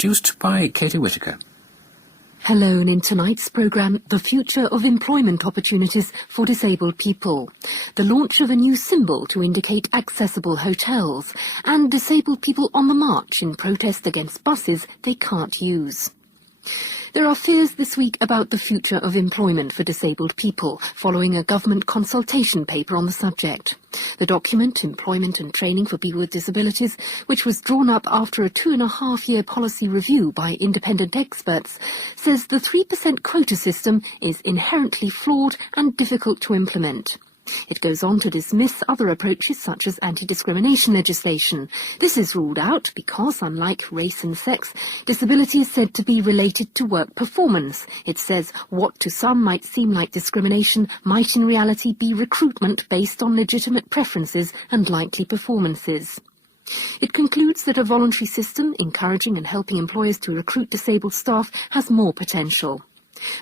produced by Katie Whittaker. Hello, and in tonight's programme, the future of employment opportunities for disabled people, the launch of a new symbol to indicate accessible hotels, and disabled people on the march in protest against buses they can't use. There are fears this week about the future of employment for disabled people, following a government consultation paper on the subject. The document, Employment and Training for People with Disabilities, which was drawn up after a 2.5-year policy review by independent experts, says the 3% quota system is inherently flawed and difficult to implement. It goes on to dismiss other approaches such as anti-discrimination legislation. This is ruled out because, unlike race and sex, disability is said to be related to work performance. It says what to some might seem like discrimination might in reality be recruitment based on legitimate preferences and likely performances. It concludes that a voluntary system encouraging and helping employers to recruit disabled staff has more potential.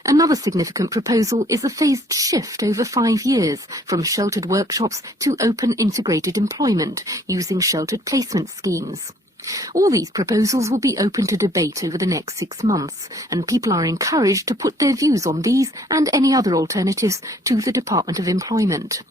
Another significant proposal is a phased shift over 5 years from sheltered workshops to open integrated employment using sheltered placement schemes. All these proposals will be open to debate over the next 6 months, and people are encouraged to put their views on these and any other alternatives to the Department of Employment.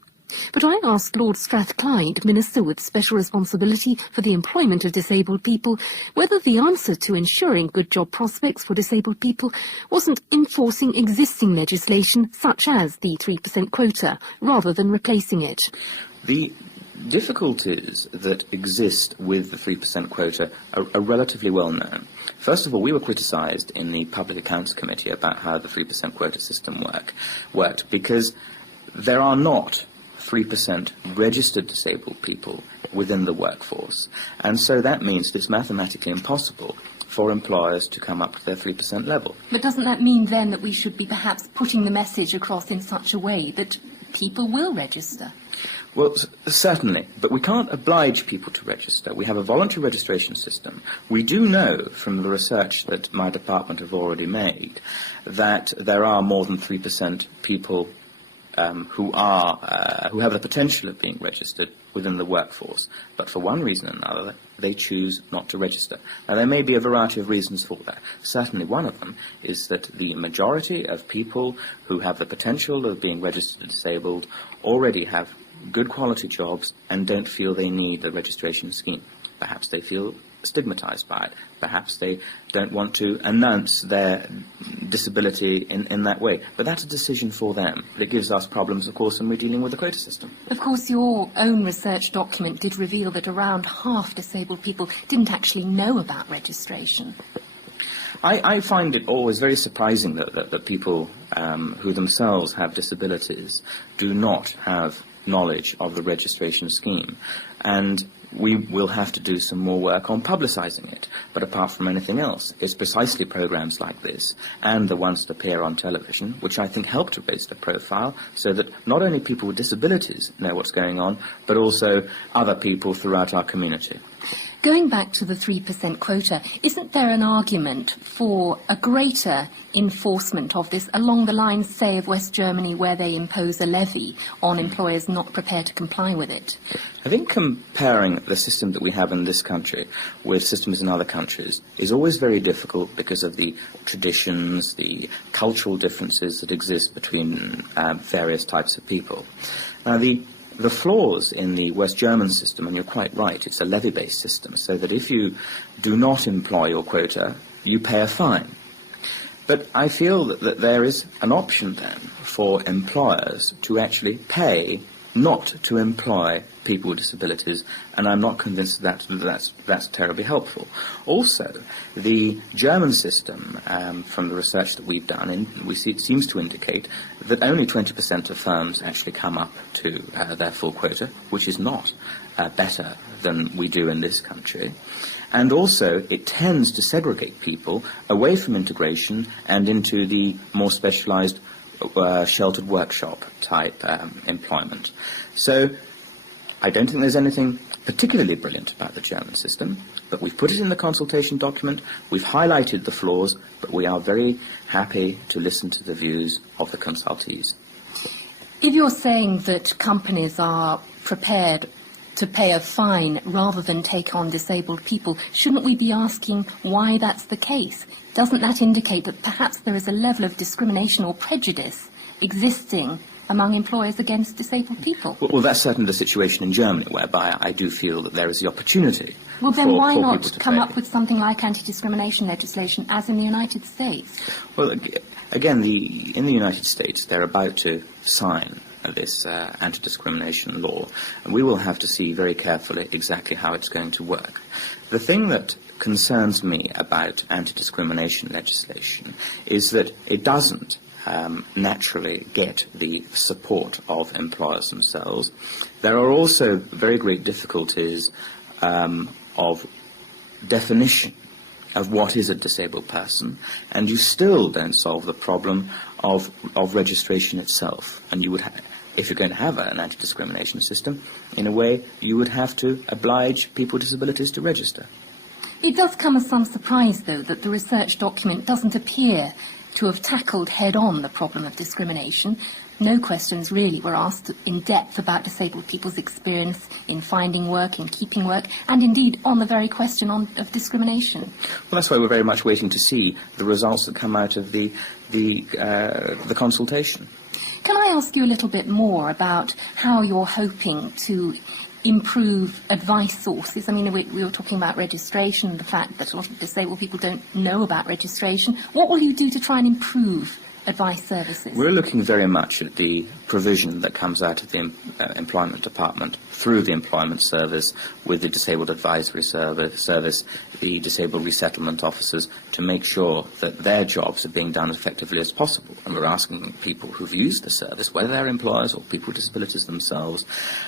But I asked Lord Strathclyde, Minister with special responsibility for the employment of disabled people, whether the answer to ensuring good job prospects for disabled people wasn't enforcing existing legislation such as the 3% quota, rather than replacing it. The difficulties that exist with the 3% quota are relatively well known. First of all, we were criticised in the Public Accounts Committee about how the 3% quota system worked because there are not 3% registered disabled people within the workforce. And so that means that it's mathematically impossible for employers to come up to their 3% level. But doesn't that mean then that we should be perhaps putting the message across in such a way that people will register? Well, certainly, but we can't oblige people to register. We have a voluntary registration system. We do know from the research that my department have already made that there are more than 3% people who have the potential of being registered within the workforce, but for one reason or another, they choose not to register. Now, there may be a variety of reasons for that. Certainly one of them is that the majority of people who have the potential of being registered disabled already have good quality jobs and don't feel they need the registration scheme. Perhaps they feel stigmatized by it. Perhaps they don't want to announce their disability in that way. But that's a decision for them. But it gives us problems, of course, when we're dealing with the quota system. Of course, your own research document did reveal that around half disabled people didn't actually know about registration. I find it always very surprising that people who themselves have disabilities do not have knowledge of the registration scheme. And we will have to do some more work on publicising it. But apart from anything else, it's precisely programmes like this and the ones that appear on television, which I think help to raise the profile so that not only people with disabilities know what's going on, but also other people throughout our community. Going back to the 3% quota, isn't there an argument for a greater enforcement of this along the lines, say, of West Germany, where they impose a levy on employers not prepared to comply with it? I think comparing the system that we have in this country with systems in other countries is always very difficult because of the traditions, the cultural differences that exist between various types of people. Now, the flaws in the West German system, and you're quite right, it's a levy-based system, so that if you do not employ your quota, you pay a fine. But I feel that there is an option then for employers to actually pay not to employ people with disabilities, and I'm not convinced that's terribly helpful. Also, the German system, from the research that we've done, we see it seems to indicate that only 20% of firms actually come up to their full quota, which is not better than we do in this country. And also, it tends to segregate people away from integration and into the more specialised sheltered workshop type employment. So I don't think there's anything particularly brilliant about the German system, but we've put it in the consultation document, we've highlighted the flaws, but we are very happy to listen to the views of the consultees. If you're saying that companies are prepared to pay a fine rather than take on disabled people, shouldn't we be asking why that's the case? Doesn't that indicate that perhaps there is a level of discrimination or prejudice existing among employers against disabled people? Well, that's certainly the situation in Germany, whereby I do feel that there is the opportunity. Well, then why for not people to come pay. up with something like anti-discrimination legislation as in the United States? Well, again, in the United States, they're about to sign this anti-discrimination law, and we will have to see very carefully exactly how it's going to work. The thing that concerns me about anti-discrimination legislation is that it doesn't naturally get the support of employers themselves. There are also very great difficulties of definition of what is a disabled person, and you still don't solve the problem of registration itself. And you would, if you're going to have an anti-discrimination system, in a way, you would have to oblige people with disabilities to register. It does come as some surprise, though, that the research document doesn't appear to have tackled head-on the problem of discrimination. No questions really were asked in depth about disabled people's experience in finding work, in keeping work, and indeed on the very question of discrimination. Well, that's why we're very much waiting to see the results that come out of the consultation. Can I ask you a little bit more about how you're hoping to improve advice sources? I mean, we were talking about registration and the fact that a lot of disabled people don't know about registration. What will you do to try and improve advice services? We're looking very much at the provision that comes out of the Employment Department through the Employment Service with the Disabled Advisory Service, the Disabled Resettlement Officers, to make sure that their jobs are being done as effectively as possible. And we're asking people who've used the service, whether they're employers or people with disabilities themselves,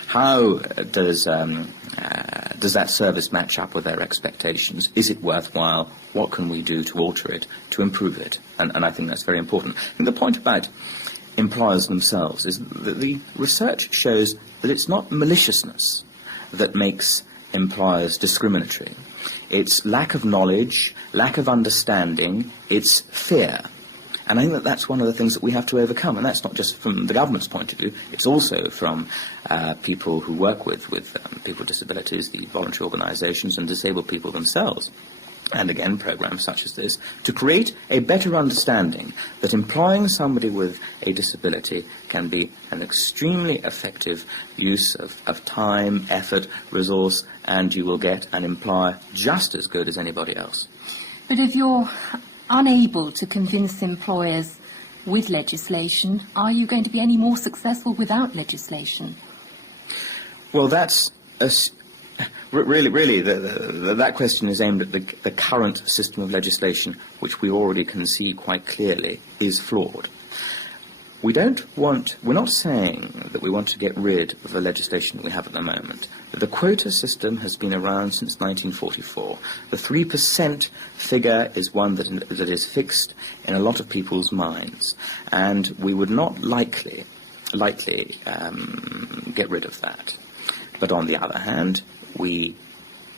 how does that service match up with their expectations? Is it worthwhile? What can we do to alter it, to improve it? And I think that's very important. And the point about employers themselves is that the research shows that it's not maliciousness that makes employers discriminatory. It's lack of knowledge, lack of understanding, it's fear. And I think that that's one of the things that we have to overcome. And that's not just from the government's point of view, it's also from people who work with people with disabilities, the voluntary organisations and disabled people themselves. And again, programs such as this, to create a better understanding that employing somebody with a disability can be an extremely effective use of time, effort, resource, and you will get an employer just as good as anybody else. But if you're unable to convince employers with legislation, are you going to be any more successful without legislation? Well, that's really, that question is aimed at the current system of legislation, which we already can see quite clearly is flawed. We're not saying that we want to get rid of the legislation that we have at the moment. The quota system has been around since 1944. The 3% figure is one that is fixed in a lot of people's minds, and we would not lightly get rid of that. But on the other hand, we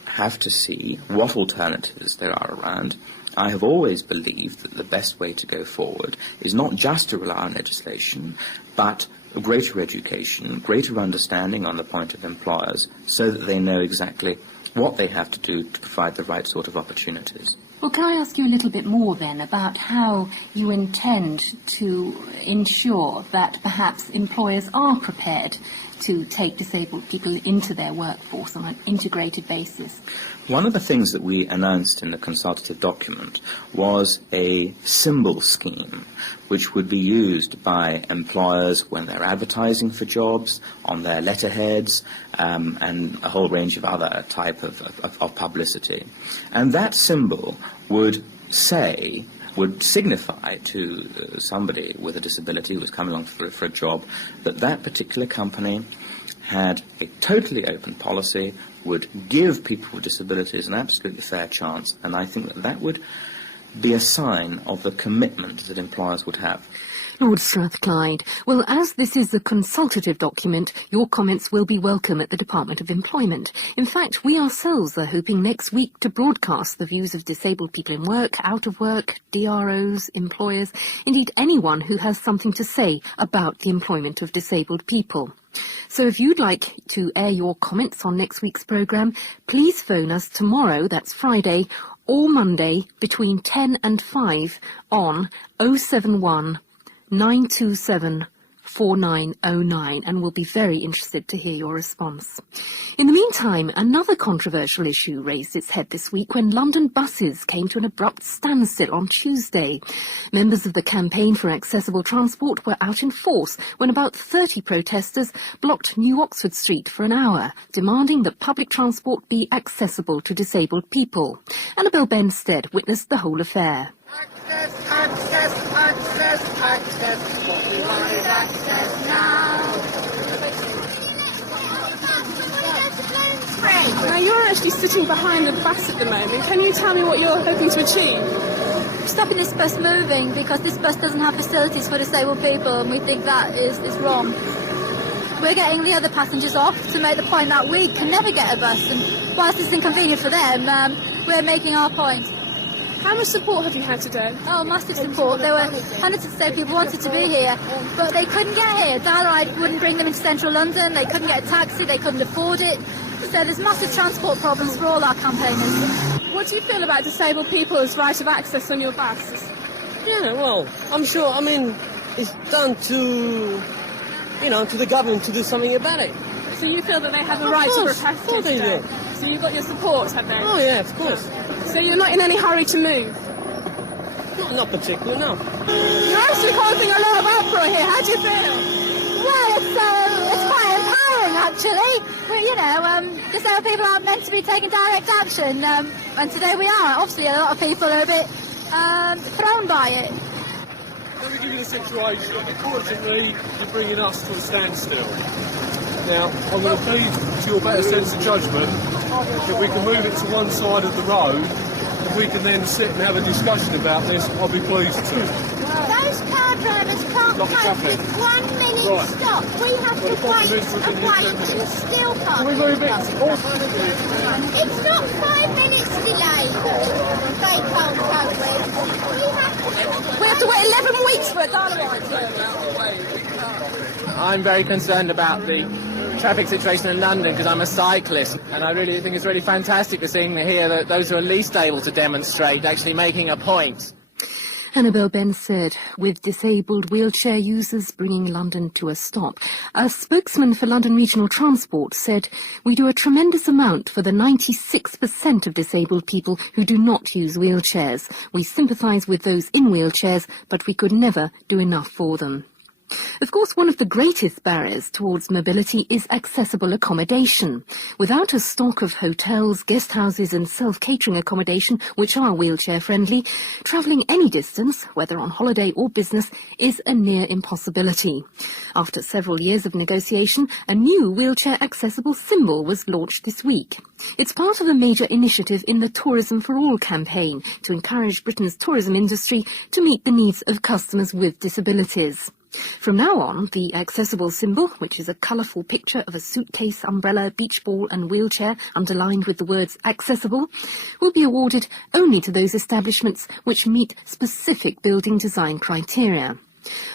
have to see what alternatives there are around. I have always believed that the best way to go forward is not just to rely on legislation, but greater education, greater understanding on the point of employers, so that they know exactly what they have to do to provide the right sort of opportunities. Well, can I ask you a little bit more then about how you intend to ensure that perhaps employers are prepared to take disabled people into their workforce on an integrated basis? One of the things that we announced in the consultative document was a symbol scheme which would be used by employers when they're advertising for jobs, on their letterheads, and a whole range of other type of publicity. And that symbol would signify to somebody with a disability who was coming along for a job that that particular company had a totally open policy, would give people with disabilities an absolutely fair chance, and I think that that would be a sign of the commitment that employers would have. Lord Strathclyde, well, as this is a consultative document, your comments will be welcome at the Department of Employment. In fact, we ourselves are hoping next week to broadcast the views of disabled people in work, out of work, DROs, employers, indeed anyone who has something to say about the employment of disabled people. So if you'd like to air your comments on next week's programme, please phone us tomorrow, that's Friday, or Monday between 10 and 5 on 071 927 4909, and we'll be very interested to hear your response. In the meantime, another controversial issue raised its head this week when London buses came to an abrupt standstill on Tuesday. Members of the Campaign for Accessible Transport were out in force when about 30 protesters blocked New Oxford Street for an hour, demanding that public transport be accessible to disabled people. Annabel Benstead witnessed the whole affair. Access, access, access, access. What we want is access now. Now you're actually sitting behind the bus at the moment. Can you tell me what you're hoping to achieve? Stopping this bus moving, because this bus doesn't have facilities for disabled people, and we think that is wrong. We're getting the other passengers off to make the point that we can never get a bus, and whilst it's inconvenient for them, we're making our point. How much support have you had today? Oh, massive support. There were hundreds of disabled people wanted to be here, but they couldn't get here. Dial-Ride wouldn't bring them into central London, they couldn't get a taxi, they couldn't afford it. So there's massive transport problems for all our campaigners. What do you feel about disabled people's right of access on your bus? Yeah, well, I'm sure, it's down to, to the government to do something about it. So you feel that they have a right to protest it today? So you've got your support, have they? Oh, yeah, of course. So you're not in any hurry to move? Not particularly, no. You're actually causing a lot of uproar here. How do you feel? Well, it's quite empowering, actually. Disabled people aren't meant to be taking direct action, and today we are. Obviously, a lot of people are a bit thrown by it. Let me give you the situation. Unfortunately, you're bringing us to a standstill. Now, I'm going to plead to your better sense of judgment that we can move it to one side of the road, and we can then sit and have a discussion about this. I'll be pleased to. Those car drivers can't cope with 1 minute stop. We have to wait and wait and still can't. Can we move it? It's not 5 minutes delay that they can't cope with. We have to wait 11 weeks for a Dial-Ride. I'm very concerned about the traffic situation in London because I'm a cyclist, and I really think it's really fantastic to see here that those who are least able to demonstrate actually making a point. Annabel Benstead, with disabled wheelchair users bringing London to a stop. A spokesman for London Regional Transport said, "We do a tremendous amount for the 96% of disabled people who do not use wheelchairs. We sympathise with those in wheelchairs, but we could never do enough for them." Of course, one of the greatest barriers towards mobility is accessible accommodation. Without a stock of hotels, guest houses and self-catering accommodation which are wheelchair-friendly, travelling any distance, whether on holiday or business, is a near impossibility. After several years of negotiation, a new wheelchair-accessible symbol was launched this week. It's part of a major initiative in the Tourism for All campaign to encourage Britain's tourism industry to meet the needs of customers with disabilities. From now on, the accessible symbol, which is a colourful picture of a suitcase, umbrella, beach ball and wheelchair underlined with the words accessible, will be awarded only to those establishments which meet specific building design criteria.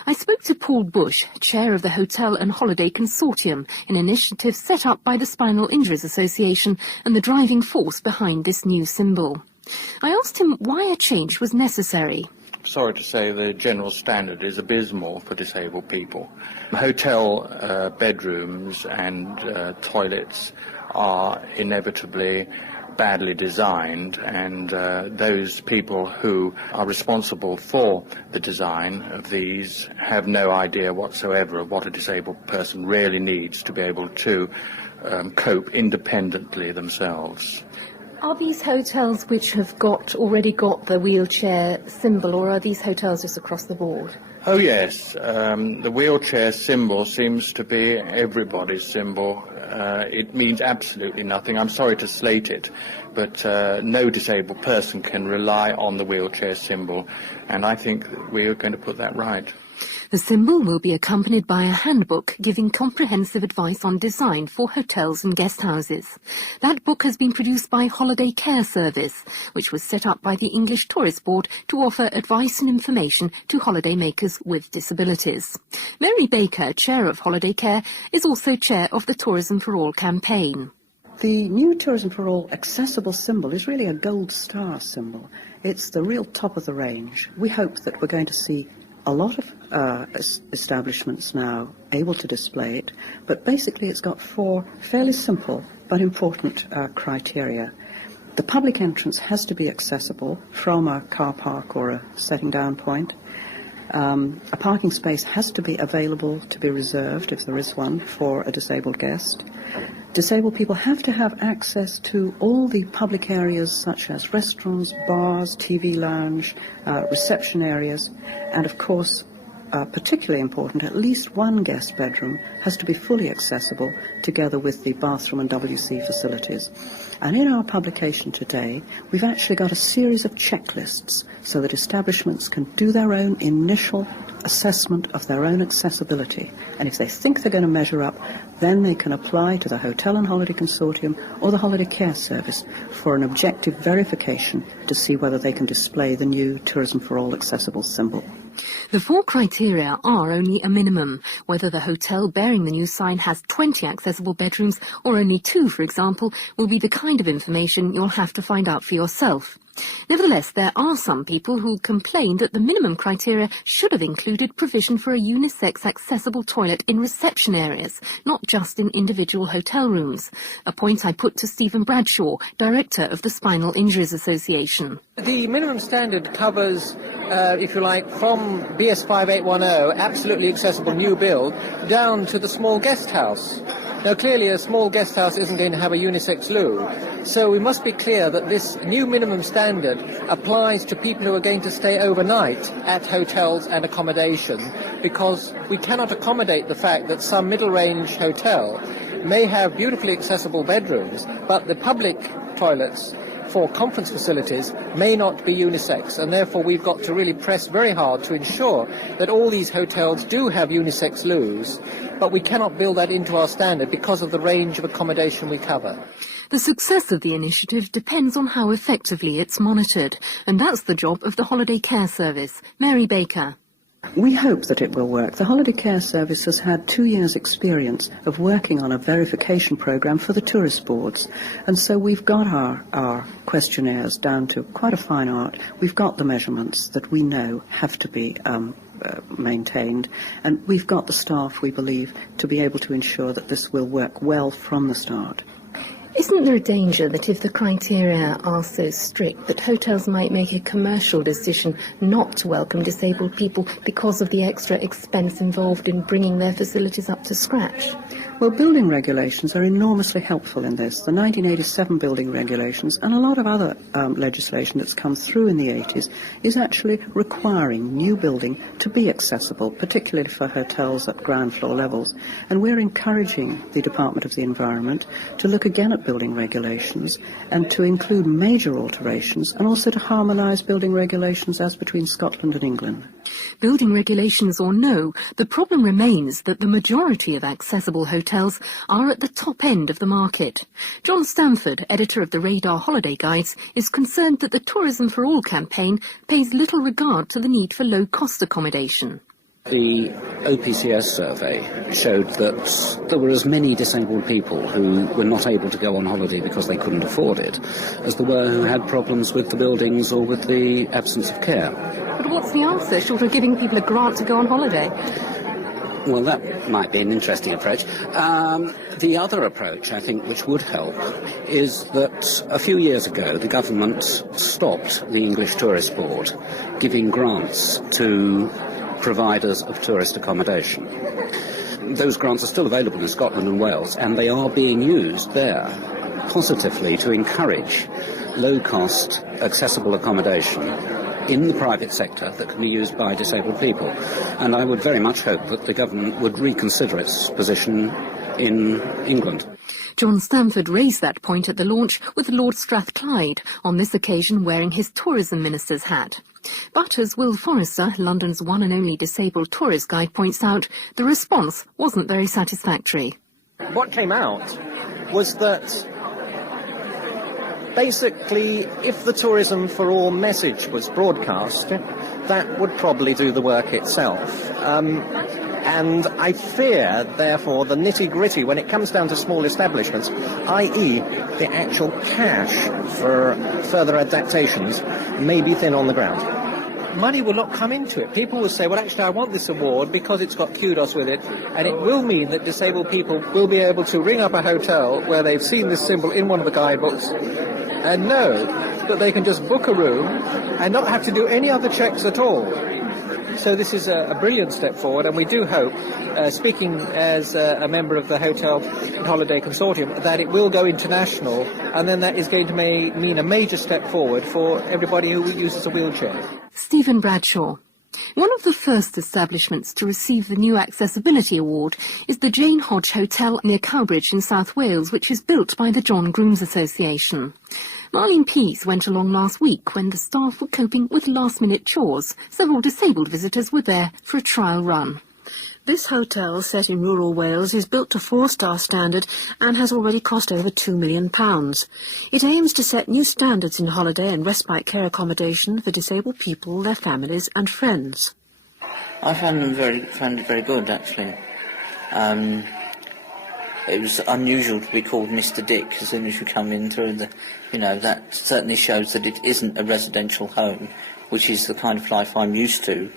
I spoke to Paul Bush, chair of the Hotel and Holiday Consortium, an initiative set up by the Spinal Injuries Association and the driving force behind this new symbol. I asked him why a change was necessary. Sorry to say the general standard is abysmal for disabled people. Hotel bedrooms and toilets are inevitably badly designed, and those people who are responsible for the design of these have no idea whatsoever of what a disabled person really needs to be able to cope independently themselves. Are these hotels which have already got the wheelchair symbol, or are these hotels just across the board? Oh yes, the wheelchair symbol seems to be everybody's symbol. It means absolutely nothing. I'm sorry to slate it, but no disabled person can rely on the wheelchair symbol, and I think we are going to put that right. The symbol will be accompanied by a handbook giving comprehensive advice on design for hotels and guest houses. That book has been produced by Holiday Care Service, which was set up by the English Tourist Board to offer advice and information to holiday makers persons with disabilities. Mary Baker, Chair of Holiday Care, is also Chair of the Tourism for All campaign. The new Tourism for All accessible symbol is really a gold star symbol. It's the real top of the range. We hope that we're going to see a lot of establishments now able to display it, but basically it's got 4 fairly simple but important criteria. The public entrance has to be accessible from a car park or a setting down point. A parking space has to be available to be reserved, if there is one, for a disabled guest. Disabled people have to have access to all the public areas such as restaurants, bars, TV lounge, reception areas, and of course, particularly important, at least one guest bedroom has to be fully accessible together with the bathroom and WC facilities. And in our publication today, we've actually got a series of checklists so that establishments can do their own initial assessment of their own accessibility. And if they think they're going to measure up, then they can apply to the Hotel and Holiday Consortium or the Holiday Care Service for an objective verification to see whether they can display the new Tourism for All accessible symbol. The 4 criteria are only a minimum. Whether the hotel bearing the new sign has 20 accessible bedrooms or only 2, for example, will be the kind of information you'll have to find out for yourself. Nevertheless, there are some people who complain that the minimum criteria should have included provision for a unisex accessible toilet in reception areas, not just in individual hotel rooms, a point I put to Stephen Bradshaw, Director of the Spinal Injuries Association. The minimum standard covers, if you like, from BS 5810, absolutely accessible new build, down to the small guest house. Now, clearly, a small guest house isn't going to have a unisex loo, so we must be clear that this new minimum standard applies to people who are going to stay overnight at hotels and accommodation, because we cannot accommodate the fact that some middle-range hotel may have beautifully accessible bedrooms, but the public toilets for conference facilities may not be unisex, and therefore we've got to really press very hard to ensure that all these hotels do have unisex loos, but we cannot build that into our standard because of the range of accommodation we cover. The success of the initiative depends on how effectively it's monitored, and that's the job of the Holiday Care Service. Mary Baker. We hope that it will work. The Holiday Care Service has had 2 years' experience of working on a verification programme for the tourist boards. And so we've got our questionnaires down to quite a fine art. We've got the measurements that we know have to be maintained. And we've got the staff, we believe, to be able to ensure that this will work well from the start. Isn't there a danger that if the criteria are so strict that hotels might make a commercial decision not to welcome disabled people because of the extra expense involved in bringing their facilities up to scratch? Well, building regulations are enormously helpful in this. The 1987 building regulations and a lot of other legislation that's come through in the 80s is actually requiring new building to be accessible, particularly for hotels at ground floor levels. And we're encouraging the Department of the Environment to look again at building regulations and to include major alterations and also to harmonise building regulations as between Scotland and England. Building regulations or no, the problem remains that the majority of accessible hotels are at the top end of the market. John Stamford, editor of the Radar Holiday Guides, is concerned that the Tourism for All campaign pays little regard to the need for low-cost accommodation. The OPCS survey showed that there were as many disabled people who were not able to go on holiday because they couldn't afford it as there were who had problems with the buildings or with the absence of care. But what's the answer, short of giving people a grant to go on holiday? Well, that might be an interesting approach. The other approach, I think, which would help, is that a few years ago the government stopped the English Tourist Board giving grants to providers of tourist accommodation. Those grants are still available in Scotland and Wales, and they are being used there positively to encourage low-cost, accessible accommodation in the private sector that can be used by disabled people. And I would very much hope that the government would reconsider its position in England. John Stamford raised that point at the launch with Lord Strathclyde, on this occasion wearing his tourism minister's hat. But as Will Forrester, London's one and only disabled tourist guide, points out, the response wasn't very satisfactory. What came out was that basically, if the Tourism for All message was broadcast, that would probably do the work itself. And I fear, therefore, the nitty-gritty, when it comes down to small establishments, i.e. the actual cash for further adaptations, may be thin on the ground. Money will not come into it. People will say, well, actually, I want this award because it's got kudos with it, and it will mean that disabled people will be able to ring up a hotel where they've seen this symbol in one of the guidebooks and know that they can just book a room and not have to do any other checks at all. So this is a brilliant step forward, and we do hope, speaking as a member of the Hotel and Holiday Consortium, that it will go international, and then that is going to mean a major step forward for everybody who uses a wheelchair. Stephen Bradshaw. One of the first establishments to receive the new Accessibility Award is the Jane Hodge Hotel near Cowbridge in South Wales, which is built by the John Grooms Association. Marlene Pease went along last week when the staff were coping with last-minute chores. Several disabled visitors were there for a trial run. This hotel, set in rural Wales, is built to 4-star standard and has already cost over £2 million. It aims to set new standards in holiday and respite care accommodation for disabled people, their families and friends. I found it very good, actually. It was unusual to be called Mr. Dick as soon as you come in through the, that certainly shows that it isn't a residential home, which is the kind of life I'm used to.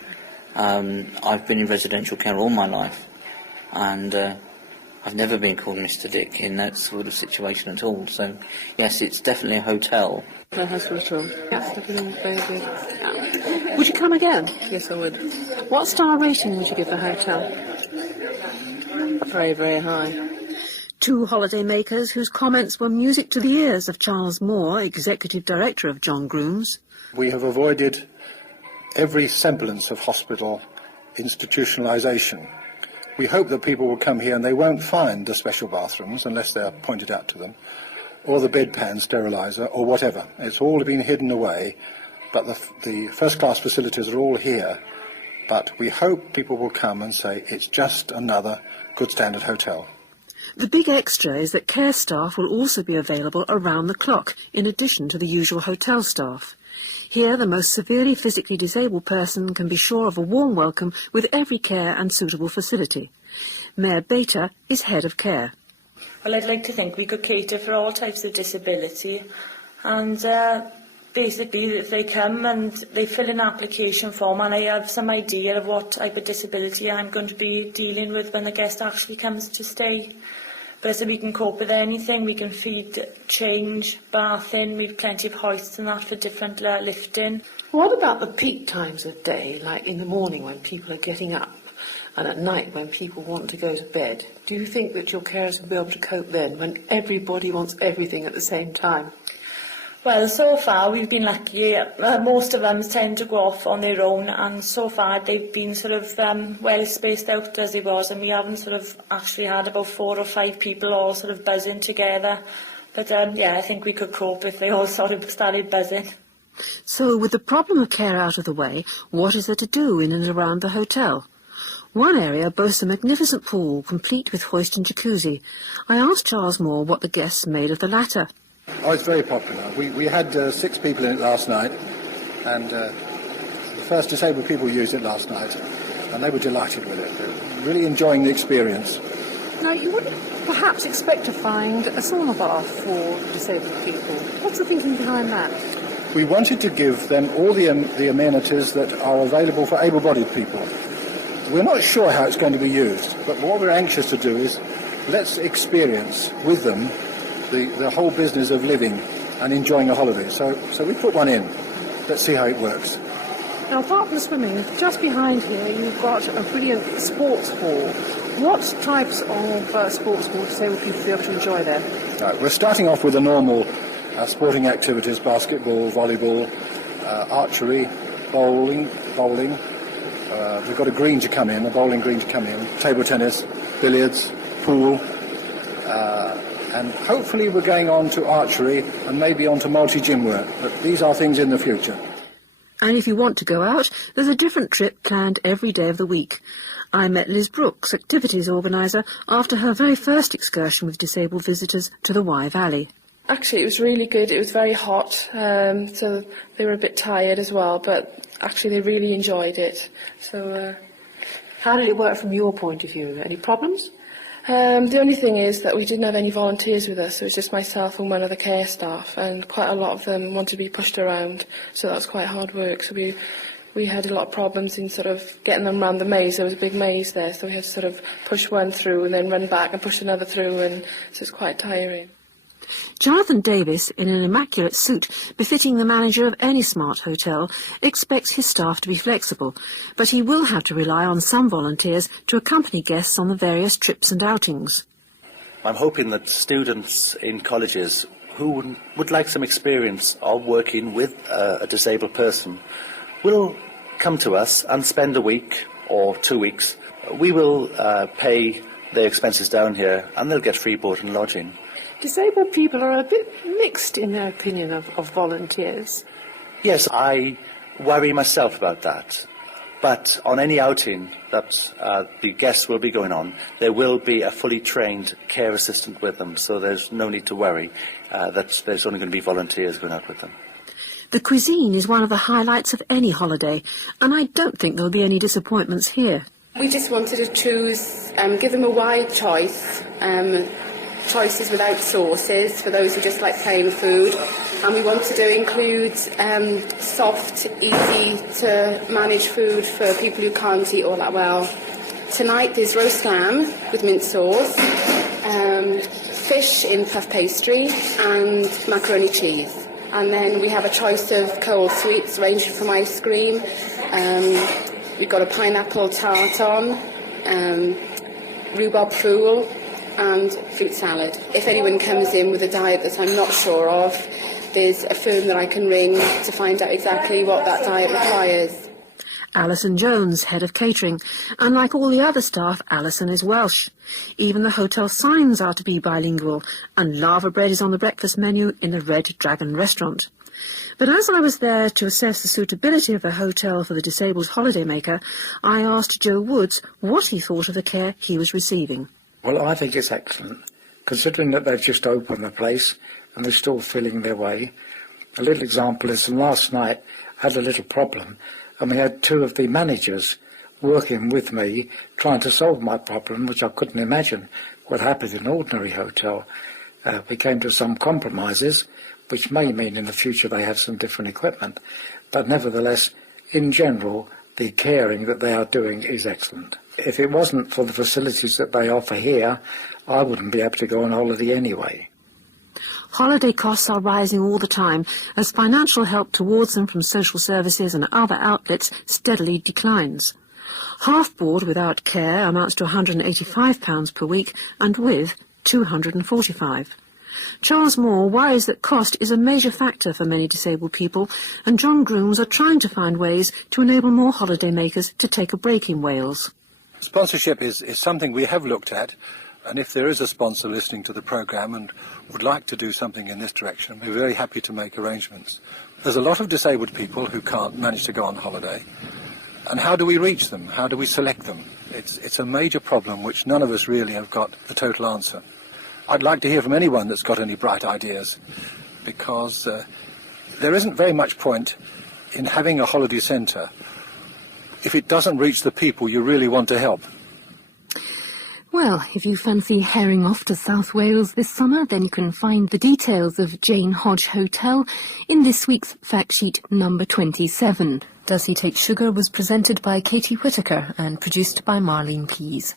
I've been in residential care all my life, and I've never been called Mr. Dick in that sort of situation at all. So, yes, it's definitely a hotel. No hospital. Yes, definitely very good. Yeah. Would you come again? Yes, I would. What star rating would you give the hotel? Very, very high. Two holidaymakers whose comments were music to the ears of Charles Moore, Executive Director of John Grooms. We have avoided every semblance of hospital institutionalisation. We hope that people will come here and they won't find the special bathrooms unless they are pointed out to them, or the bedpan steriliser, or whatever. It's all been hidden away, but the first-class facilities are all here. But we hope people will come and say it's just another good standard hotel. The big extra is that care staff will also be available around the clock, in addition to the usual hotel staff. Here, the most severely physically disabled person can be sure of a warm welcome with every care and suitable facility. Mayor Bater is head of care. Well, I'd like to think we could cater for all types of disability, and basically if they come and they fill an application form and I have some idea of what type of disability I'm going to be dealing with when the guest actually comes to stay. But so we can cope with anything. We can feed, change, bathing. We've plenty of hoists and that for different lifting. What about the peak times of day, like in the morning when people are getting up and at night when people want to go to bed? Do you think that your carers will be able to cope then when everybody wants everything at the same time? Well, so far we've been lucky. Most of them tend to go off on their own, and so far they've been sort of well spaced out as it was, and we haven't sort of actually had about 4 or 5 people all sort of buzzing together. But yeah, I think we could cope if they all sort of started buzzing. So, with the problem of care out of the way, what is there to do in and around the hotel? One area boasts a magnificent pool, complete with hoist and jacuzzi. I asked Charles Moore what the guests made of the latter. Oh, it's very popular. We had 6 people in it last night, and the first disabled people used it last night, and they were delighted with it. They were really enjoying the experience. Now, you wouldn't perhaps expect to find a sauna bath for disabled people. What's the thinking behind that? We wanted to give them all the amenities that are available for able-bodied people. We're not sure how it's going to be used, but what we're anxious to do is let's experience with them the whole business of living and enjoying a holiday. So we put one in. Let's see how it works. Now, apart from swimming, just behind here you've got a brilliant sports hall. What types of sports hall disabled people will be able to enjoy there? Right, we're starting off with the normal sporting activities: basketball, volleyball, archery, bowling. We've got a green to come in, a bowling green to come in, table tennis, billiards, pool. And hopefully we're going on to archery and maybe on to multi-gym work. But these are things in the future. And if you want to go out, there's a different trip planned every day of the week. I met Liz Brooks, activities organiser, after her very first excursion with disabled visitors to the Wye Valley. Actually, it was really good. It was very hot, so they were a bit tired as well, but actually they really enjoyed it. So, how did it work from your point of view? Any problems? The only thing is that we didn't have any volunteers with us. It was just myself and one of the care staff, and quite a lot of them wanted to be pushed around, so that was quite hard work. So we had a lot of problems in sort of getting them around the maze. There was a big maze there, so we had to sort of push one through and then run back and push another through, and so it's quite tiring. Jonathan Davis, in an immaculate suit befitting the manager of any smart hotel, expects his staff to be flexible, but he will have to rely on some volunteers to accompany guests on the various trips and outings. I'm hoping that students in colleges who would like some experience of working with a disabled person will come to us and spend a week or 2 weeks. We will pay their expenses down here, and they'll get free board and lodging. Disabled people are a bit mixed in their opinion of volunteers. Yes, I worry myself about that. But on any outing that the guests will be going on, there will be a fully trained care assistant with them, so there's no need to worry that there's only going to be volunteers going out with them. The cuisine is one of the highlights of any holiday, and I don't think there'll be any disappointments here. We just wanted to choose, give them a wide choice, choices without sauces for those who just like plain food, and we wanted to include soft, easy to manage food for people who can't eat all that well. Tonight there's roast lamb with mint sauce, fish in puff pastry and macaroni cheese, and then we have a choice of cold sweets ranging from ice cream. We've got a pineapple tart on, rhubarb fool and fruit salad. If anyone comes in with a diet that I'm not sure of, there's a firm that I can ring to find out exactly what that diet requires. Alison Jones, head of catering, and like all the other staff, Alison is Welsh. Even the hotel signs are to be bilingual, and lava bread is on the breakfast menu in the Red Dragon restaurant. But as I was there to assess the suitability of the hotel for the disabled holidaymaker, I asked Joe Woods what he thought of the care he was receiving. Well, I think it's excellent, considering that they've just opened the place and they're still feeling their way. A little example is last night I had a little problem, and we had two of the managers working with me trying to solve my problem, which I couldn't imagine would happen in an ordinary hotel. We came to some compromises, which may mean in the future they have some different equipment. But nevertheless, in general, the caring that they are doing is excellent. If it wasn't for the facilities that they offer here, I wouldn't be able to go on holiday anyway. Holiday costs are rising all the time as financial help towards them from social services and other outlets steadily declines. Half board without care amounts to £185 per week, and with £245. Charles Moore worries that cost is a major factor for many disabled people, and John Grooms are trying to find ways to enable more holidaymakers to take a break in Wales. Sponsorship is something we have looked at, and if there is a sponsor listening to the programme and would like to do something in this direction, we're very happy to make arrangements. There's a lot of disabled people who can't manage to go on holiday, and how do we reach them? How do we select them? It's a major problem which none of us really have got the total answer. I'd like to hear from anyone that's got any bright ideas, because there isn't very much point in having a holiday centre if it doesn't reach the people you really want to help. Well, if you fancy herring off to South Wales this summer, then you can find the details of Jane Hodge Hotel in this week's fact sheet number 27. Does He Take Sugar was presented by Katie Whittaker and produced by Marlene Pease.